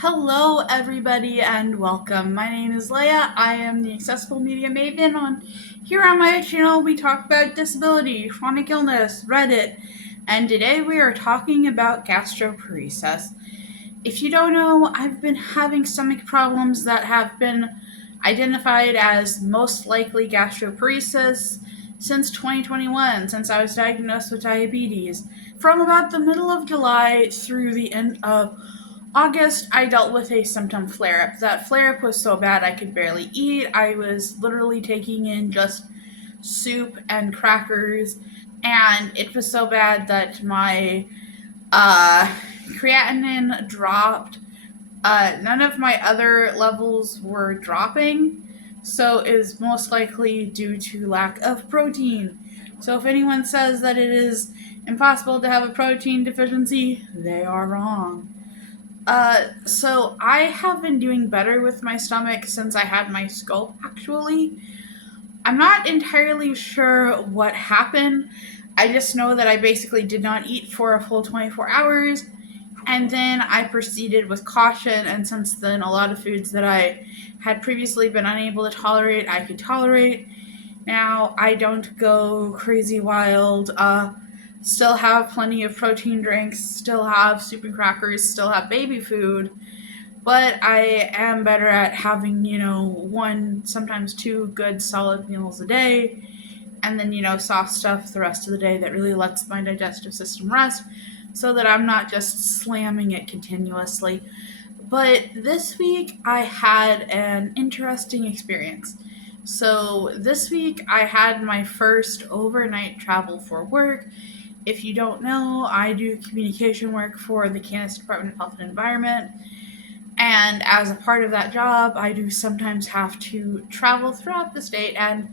Hello, everybody, and welcome. My name is Leia. I am the Accessible Media Maven. Here on my channel, we talk about disability, chronic illness, Reddit, and today we are talking about gastroparesis. If you don't know, I've been having stomach problems that have been identified as most likely gastroparesis since 2021, since I was diagnosed with diabetes. From about the middle of July through the end of August, I dealt with a symptom flare up. That flare up was so bad I could barely eat. I was literally taking in just soup and crackers, and it was so bad that my uh, creatinine dropped. None of my other levels were dropping, so it is most likely due to lack of protein. So if anyone says that it is impossible to have a protein deficiency, they are wrong. So I have been doing better with my stomach since I had my scope, actually. I'm not entirely sure what happened. I just know that I basically did not eat for a full 24 hours, and then I proceeded with caution, and since then, a lot of foods that I had previously been unable to tolerate, I could tolerate. Now, I don't go crazy wild. Still have plenty of protein drinks, still have soup and crackers, still have baby food, but I am better at having, one, sometimes two good solid meals a day, and then, soft stuff the rest of the day that really lets my digestive system rest so that I'm not just slamming it continuously. But this week I had an interesting experience. So this week I had my first overnight travel for work. If you don't know, I do communication work for the Kansas Department of Health and Environment. And as a part of that job, I do sometimes have to travel throughout the state. And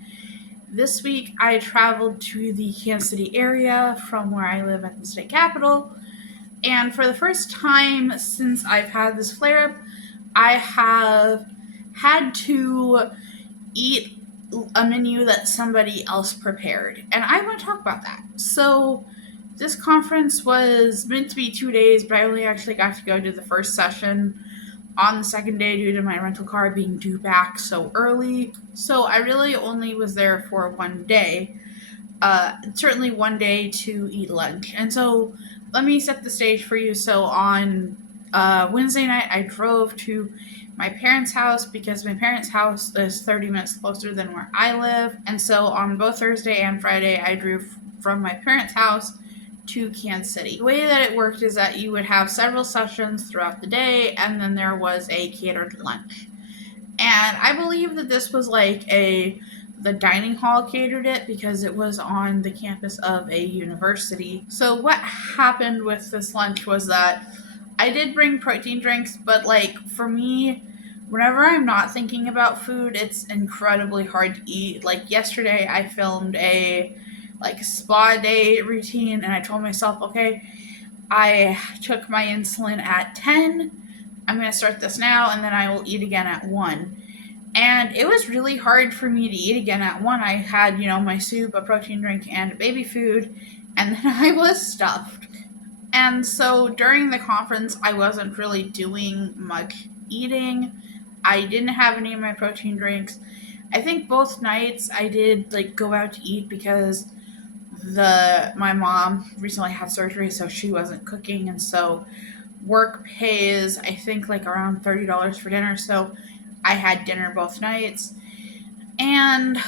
this week, I traveled to the Kansas City area from where I live at the state capitol. And for the first time since I've had this flare up, I have had to eat a menu that somebody else prepared. And I want to talk about that. So, this conference was meant to be 2 days, but I only actually got to go to the first session on the second day due to my rental car being due back so early. So I really only was there for one day, certainly one day to eat lunch. And so let me set the stage for you. So on Wednesday night, I drove to my parents' house because my parents' house is 30 minutes closer than where I live. And so on both Thursday and Friday, I drove from my parents' house to Kansas City. The way that it worked is that you would have several sessions throughout the day, and then there was a catered lunch. And I believe that this was like the dining hall catered it because it was on the campus of a university. So what happened with this lunch was that I did bring protein drinks, but like for me, whenever I'm not thinking about food, it's incredibly hard to eat. Like yesterday I filmed a spa day routine, and I told myself, okay, I took my insulin at 10. I'm going to start this now, and then I will eat again at 1. And it was really hard for me to eat again at 1. I had, my soup, a protein drink, and baby food, and then I was stuffed. And so during the conference, I wasn't really doing much eating. I didn't have any of my protein drinks. I think both nights I did go out to eat because my mom recently had surgery, so she wasn't cooking, and so work pays I think around $30 for dinner, so I had dinner both nights. And I'm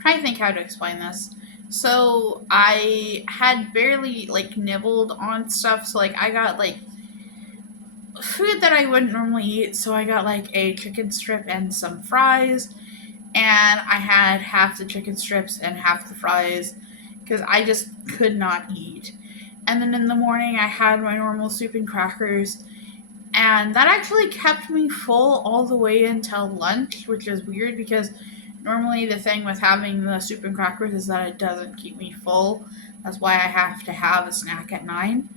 trying to think how to explain this. So I had barely nibbled on stuff, so I got food that I wouldn't normally eat. So I got a chicken strip and some fries, and I had half the chicken strips and half the fries because I just could not eat. And then in the morning, I had my normal soup and crackers, and that actually kept me full all the way until lunch, which is weird because normally the thing with having the soup and crackers is that it doesn't keep me full. That's why I have to have a snack at 9.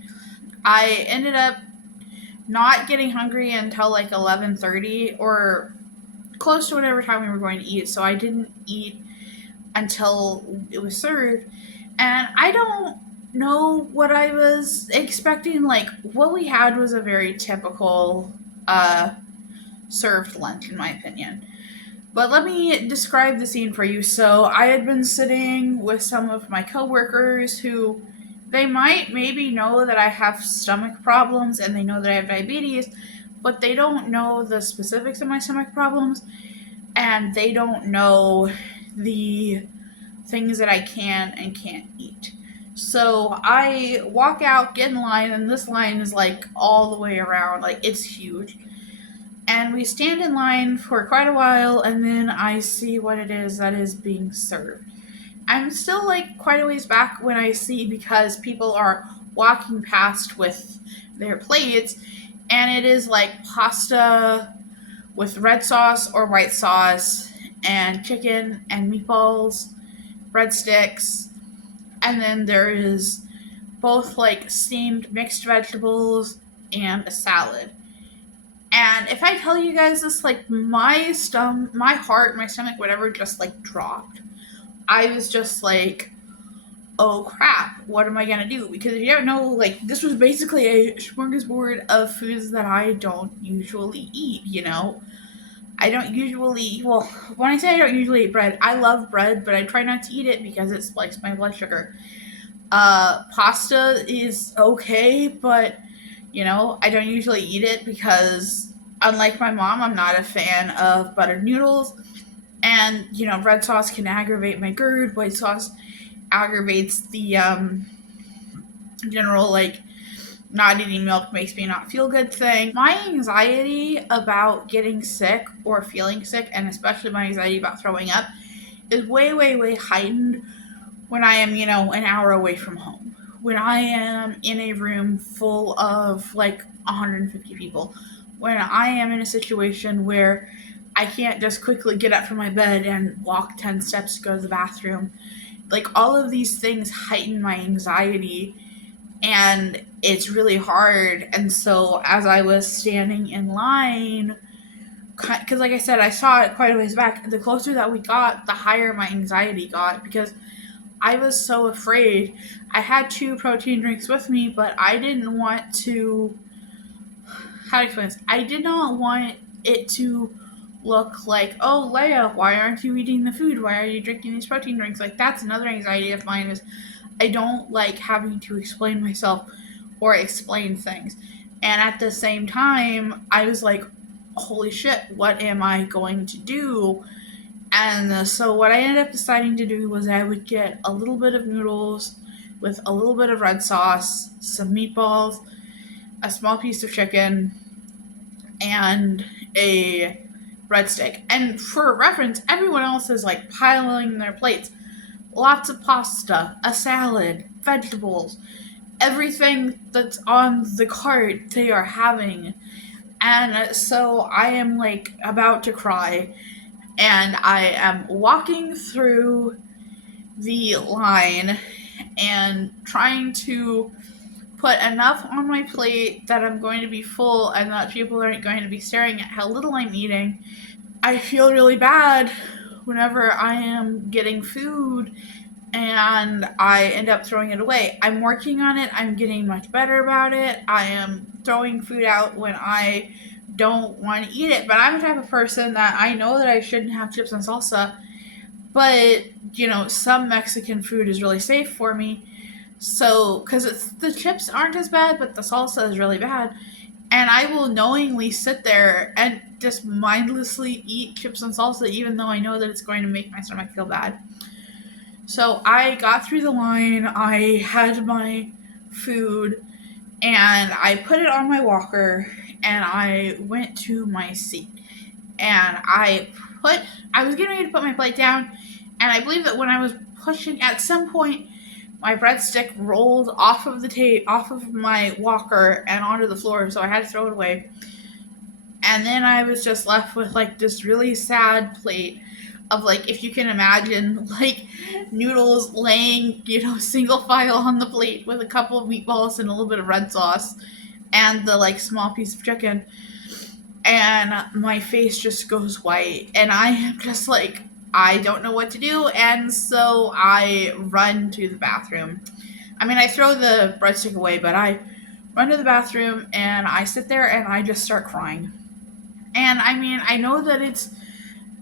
I ended up not getting hungry until 11:30 or close to whatever time we were going to eat, so I didn't eat until it was served. And I don't know what I was expecting. Like, what we had was a very typical uh, served lunch, in my opinion. But let me describe the scene for you. So, I had been sitting with some of my coworkers who they might maybe know that I have stomach problems and they know that I have diabetes, but they don't know the specifics of my stomach problems and they don't know the things that I can and can't eat. So I walk out, get in line, and this line is like all the way around, like it's huge. And we stand in line for quite a while, and then I see what it is that is being served. I'm still like quite a ways back when I see because people are walking past with their plates, and it is like pasta with red sauce or white sauce, and chicken and meatballs, breadsticks, and then there is both like steamed mixed vegetables and a salad. And if I tell you guys this, like my heart, my stomach, whatever, just like dropped. I was just like, oh crap, what am I gonna do? Because if you don't know, like this was basically a smorgasbord of foods that I don't usually eat. I don't usually, well, when I say I don't usually eat bread, I love bread, but I try not to eat it because it spikes my blood sugar. Pasta is okay, but I don't usually eat it because, unlike my mom, I'm not a fan of buttered noodles. And red sauce can aggravate my GERD. White sauce aggravates the general like not eating milk makes me not feel good thing. My anxiety about getting sick or feeling sick, and especially my anxiety about throwing up, is way, way, way heightened when I am, an hour away from home. When I am in a room full of like 150 people. When I am in a situation where I can't just quickly get up from my bed and walk 10 steps to go to the bathroom. Like all of these things heighten my anxiety and it's really hard. And so as I was standing in line, because like I said, I saw it quite a ways back, the closer that we got, the higher my anxiety got because I was so afraid. I had 2 protein drinks with me, but I didn't want to. How to explain this? I did not want it to look like, oh, Leia, why aren't you eating the food? Why are you drinking these protein drinks? Like, that's another anxiety of mine is I don't like having to explain myself or explain things. And at the same time, I was like, holy shit, what am I going to do? And so what I ended up deciding to do was I would get a little bit of noodles with a little bit of red sauce, some meatballs, a small piece of chicken, and a breadstick. And for reference, everyone else is like piling their plates. Lots of pasta, a salad, vegetables, everything that's on the cart they are having. And so I am like about to cry and I am walking through the line and trying to put enough on my plate that I'm going to be full and that people aren't going to be staring at how little I'm eating. I feel really bad whenever I am getting food and I end up throwing it away. I'm working on it. I'm getting much better about it. I am throwing food out when I don't want to eat it. But I'm the type of person that I know that I shouldn't have chips and salsa. But, some Mexican food is really safe for me. So, because the chips aren't as bad, but the salsa is really bad. And I will knowingly sit there and just mindlessly eat chips and salsa, even though I know that it's going to make my stomach feel bad. So I got through the line, I had my food, and I put it on my walker, and I went to my seat. And I was getting ready to put my plate down, and I believe that when I was pushing, at some point, my breadstick rolled off of my walker and onto the floor, so I had to throw it away. And then I was just left with like this really sad plate of like, if you can imagine, like noodles laying, single file on the plate with a couple of meatballs and a little bit of red sauce and the like small piece of chicken. And my face just goes white and I am just like, I don't know what to do. And so I run to the bathroom. I mean, I throw the breadstick away, but I run to the bathroom and I sit there and I just start crying. And I mean, I know that it's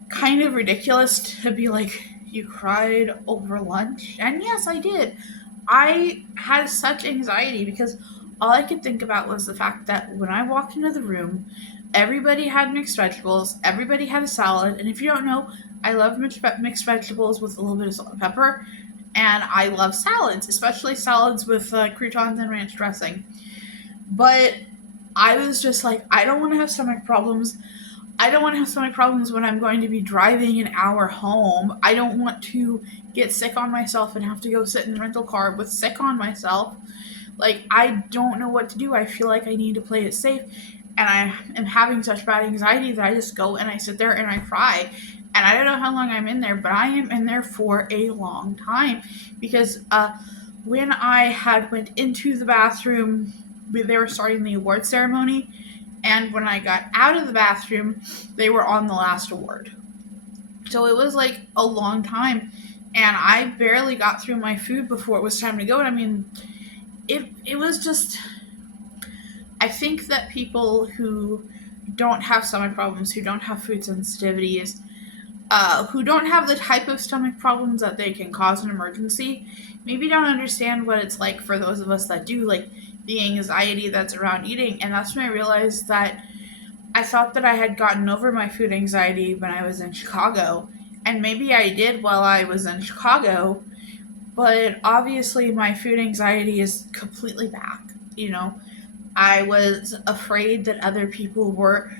kind of ridiculous to be like, you cried over lunch. And yes, I did. I had such anxiety because all I could think about was the fact that when I walked into the room, everybody had mixed vegetables, everybody had a salad. And if you don't know, I love mixed vegetables with a little bit of salt and pepper. And I love salads, especially salads with croutons and ranch dressing. But I was just like, I don't want to have stomach problems. I don't want to have stomach problems when I'm going to be driving an hour home. I don't want to get sick on myself and have to go sit in a rental car with sick on myself. Like, I don't know what to do. I feel like I need to play it safe. And I am having such bad anxiety that I just go and I sit there and I cry. And I don't know how long I'm in there, but I am in there for a long time because when I had went into the bathroom, they were starting the award ceremony, and when I got out of the bathroom, they were on the last award. So it was like a long time, and I barely got through my food before it was time to go. And I mean, it was just. I think that people who don't have stomach problems, who don't have food sensitivities, who don't have the type of stomach problems that they can cause an emergency, maybe don't understand what it's like for those of us that do, like the anxiety that's around eating. And that's when I realized that I thought that I had gotten over my food anxiety when I was in Chicago. And maybe I did while I was in Chicago, but obviously my food anxiety is completely back. You know, I was afraid that other people were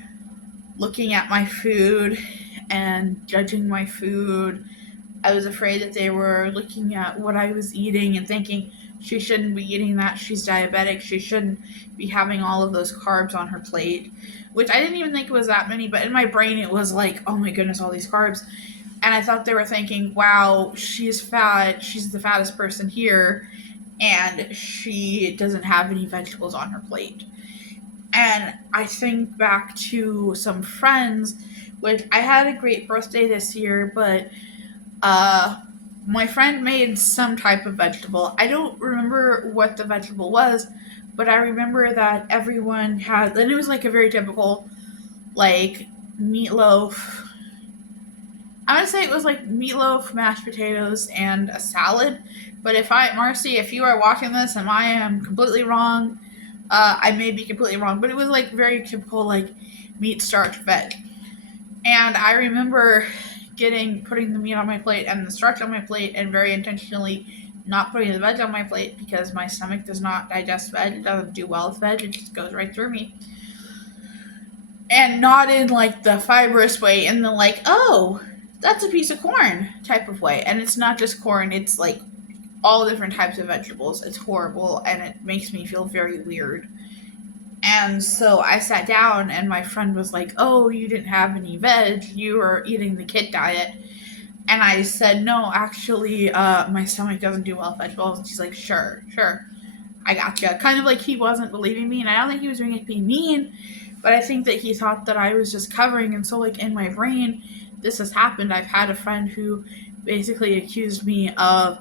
looking at my food and judging my food. I was afraid that they were looking at what I was eating and thinking she shouldn't be eating that. She's diabetic. She shouldn't be having all of those carbs on her plate, which I didn't even think it was that many, but in my brain it was like, oh my goodness, all these carbs. And I thought they were thinking, wow, she's fat. She's the fattest person here, and she doesn't have any vegetables on her plate. And I think back to some friends, which I had a great birthday this year, but uh, my friend made some type of vegetable. I don't remember what the vegetable was, but I remember that everyone had, and it was like a very typical, like, meatloaf. I would say it was like meatloaf, mashed potatoes, and a salad. But Marcy, if you are watching this and I am completely wrong, I may be completely wrong, but it was like very typical, like meat, starch, veg. And I remember putting the meat on my plate and the starch on my plate, and very intentionally not putting the veg on my plate because my stomach does not digest veg. It doesn't do well with veg. It just goes right through me. And not in like the fibrous way, in the like, oh, that's a piece of corn type of way. And it's not just corn, it's like all different types of vegetables. It's horrible and it makes me feel very weird. And so I sat down and my friend was like, oh, you didn't have any veg. You were eating the kid diet. And I said, no, actually, my stomach doesn't do well with vegetables. And she's like, sure, sure. I gotcha. Kind of like he wasn't believing me. And I don't think he was doing it to be mean, but I think that he thought that I was just covering. And so, like, in my brain, this has happened. I've had a friend who basically accused me of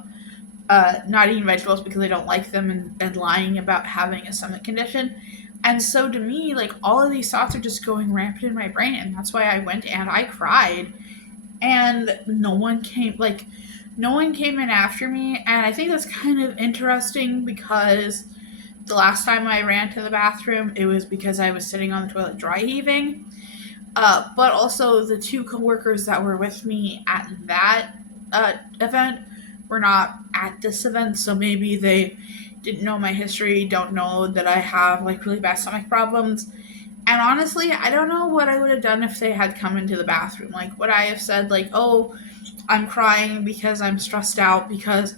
not eating vegetables because I don't like them, and lying about having a stomach condition. And so to me, like, all of these thoughts are just going rampant in my brain, and that's why I went and I cried. And no one came in after me, and I think that's kind of interesting because the last time I ran to the bathroom, it was because I was sitting on the toilet dry heaving. But also the two coworkers that were with me at that event were not at this event, so maybe they didn't know my history, don't know that I have like really bad stomach problems. And honestly, I don't know what I would have done if they had come into the bathroom. Like, would I have said, like, oh, I'm crying because I'm stressed out because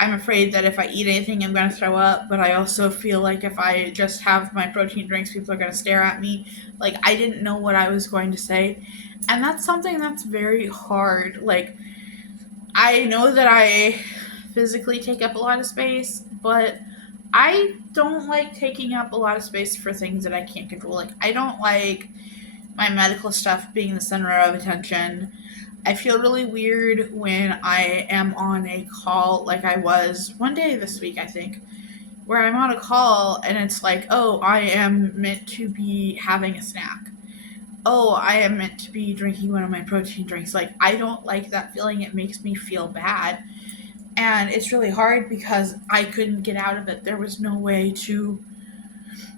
I'm afraid that if I eat anything, I'm going to throw up. But I also feel like if I just have my protein drinks, people are going to stare at me. Like, I didn't know what I was going to say. And that's something that's very hard. Like, I know that I physically take up a lot of space, but I don't like taking up a lot of space for things that I can't control. Like, I don't like my medical stuff being the center of attention. I feel really weird when I am on a call, like I was one day this week, I think, where I'm on a call and it's like, oh, I am meant to be having a snack. Oh, I am meant to be drinking one of my protein drinks. Like, I don't like that feeling. It makes me feel bad. And it's really hard because I couldn't get out of it. There was no way to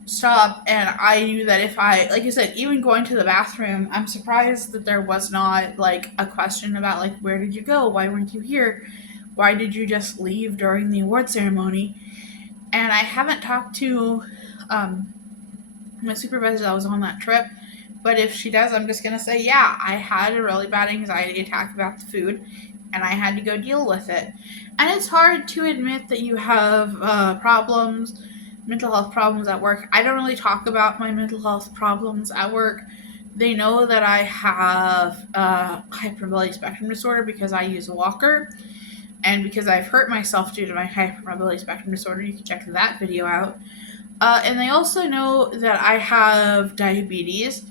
stop. And I knew that if I, like you said, even going to the bathroom, I'm surprised that there was not like a question about, like, where did you go? Why weren't you here? Why did you just leave during the award ceremony? And I haven't talked to um, my supervisor that was on that trip. But if she does, I'm just going to say, yeah, I had a really bad anxiety attack about the food and I had to go deal with it. And it's hard to admit that you have problems, mental health problems at work. I don't really talk about my mental health problems at work. They know that I have hypermobility spectrum disorder because I use a walker and because I've hurt myself due to my hypermobility spectrum disorder. You can check that video out. And they also know that I have diabetes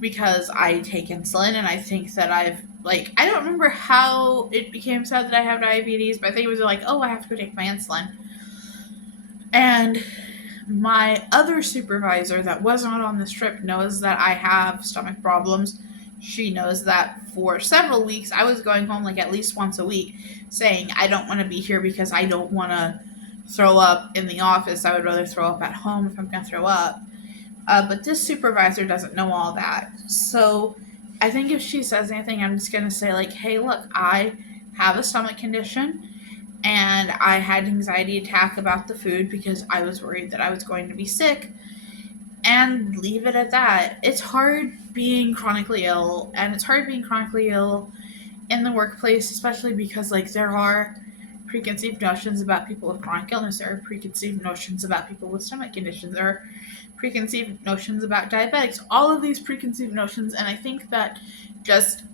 because I take insulin, and I think that I don't remember how it became said that I have diabetes, but I think it was like, oh, I have to go take my insulin. And my other supervisor that was not on this trip knows that I have stomach problems. She knows that for several weeks I was going home like at least once a week saying, I don't want to be here because I don't want to throw up in the office. I would rather throw up at home if I'm going to throw up. But this supervisor doesn't know all that. So I think if she says anything, I'm just going to say, like, hey, look, I have a stomach condition and I had an anxiety attack about the food because I was worried that I was going to be sick, and leave it at that. It's hard being chronically ill, and it's hard being chronically ill in the workplace, especially because, like, there are preconceived notions about people with chronic illness. There are preconceived notions about people with stomach conditions. There are preconceived notions about diabetics. All of these preconceived notions, and I think that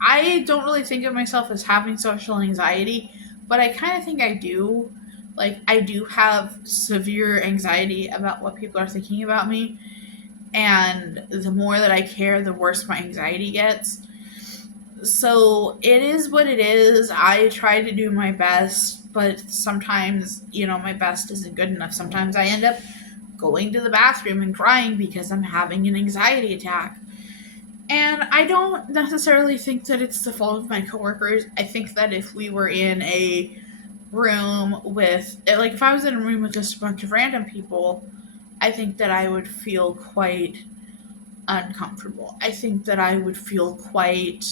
I don't really think of myself as having social anxiety, but I kind of think I do. Like, I do have severe anxiety about what people are thinking about me, and the more that I care, the worse my anxiety gets. So it is what it is. I try to do my best, but sometimes, my best isn't good enough. Sometimes I end up going to the bathroom and crying because I'm having an anxiety attack. And I don't necessarily think that it's the fault of my coworkers. I think that if we were in a room with, like, if I was in a room with just a bunch of random people, I think that I would feel quite uncomfortable. I think that I would feel quite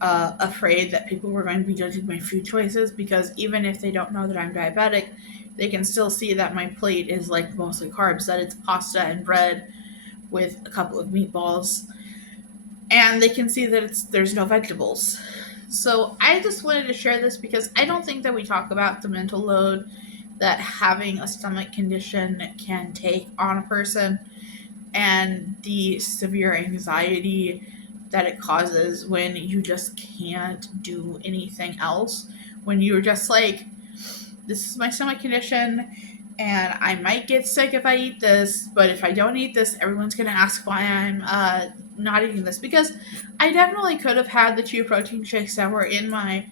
afraid that people were going to be judging my food choices, because even if they don't know that I'm diabetic, they can still see that my plate is like mostly carbs, that it's pasta and bread with a couple of meatballs, and they can see that there's no vegetables. So I just wanted to share this because I don't think that we talk about the mental load that having a stomach condition can take on a person, and the severe anxiety that it causes when you just can't do anything else. When you're just like, this is my stomach condition and I might get sick if I eat this, but if I don't eat this, everyone's going to ask why I'm not eating this. Because I definitely could have had the 2 protein shakes that were in my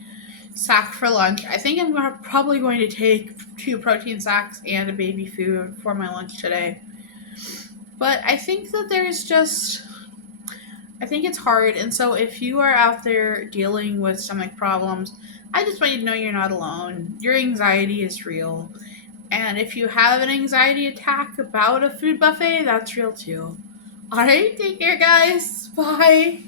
sack for lunch. I think I'm probably going to take 2 protein sacks and a baby food for my lunch today. But I think that I think it's hard. And so if you are out there dealing with stomach problems, I just want you to know you're not alone. Your anxiety is real. And if you have an anxiety attack about a food buffet, that's real too. All right, take care, guys. Bye.